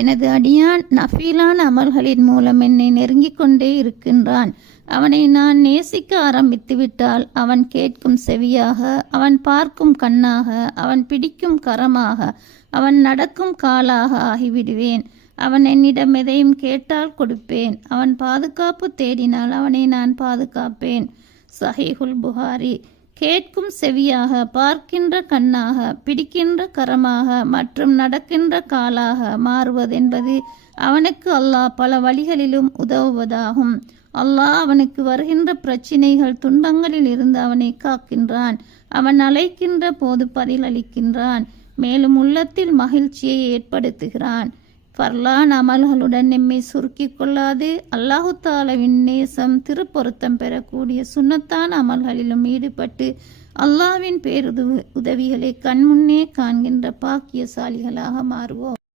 எனது அடியான் நஃபீலான அமல்களின் மூலம் என்னை நெருங்கிக் கொண்டே இருக்கின்றான். அவனை நான் நேசிக்க ஆரம்பித்து விட்டால் அவன் கேட்கும் செவியாக, அவன் பார்க்கும் கண்ணாக, அவன் பிடிக்கும் கரமாக, அவன் நடக்கும் காலாக ஆகிவிடுவேன். அவன் என்னிடம் எதையும் கேட்டால் கொடுப்பேன். அவன் பாதுகாப்பு தேடினால் அவனை நான் பாதுகாப்பேன். சஹீஹுல் புகாரி. கேட்கும் செவியாக, பார்க்கின்ற கண்ணாக, பிடிக்கின்ற கரமாக மற்றும் நடக்கின்ற காலாக மாறுவதென்பது அவனுக்கு அல்லாஹ் பல வழிகளிலும் உதவுவதாகும். அல்லாஹ் அவனுக்கு வருகின்ற பிரச்சினைகள், துன்பங்களில் இருந்து அவனை காக்கின்றான். அவன் அழைக்கின்ற போது பதிலளிக்கின்றான். மேலும் உள்ளத்தில் மகிழ்ச்சியை ஏற்படுத்துகிறான். ஃபர்லான் அமல்களுடன் நம்மை சுருக்கிக் கொள்ளாது அல்லாஹு தாலாவின் நேசம், திருப்பொருத்தம் பெறக்கூடிய சுன்னத்தான அமல்களிலும் ஈடுபட்டு அல்லாஹ்வின் பேருதவிகளை கண்முன்னே காண்கின்ற பாக்கியசாலிகளாக மாறுவோம்.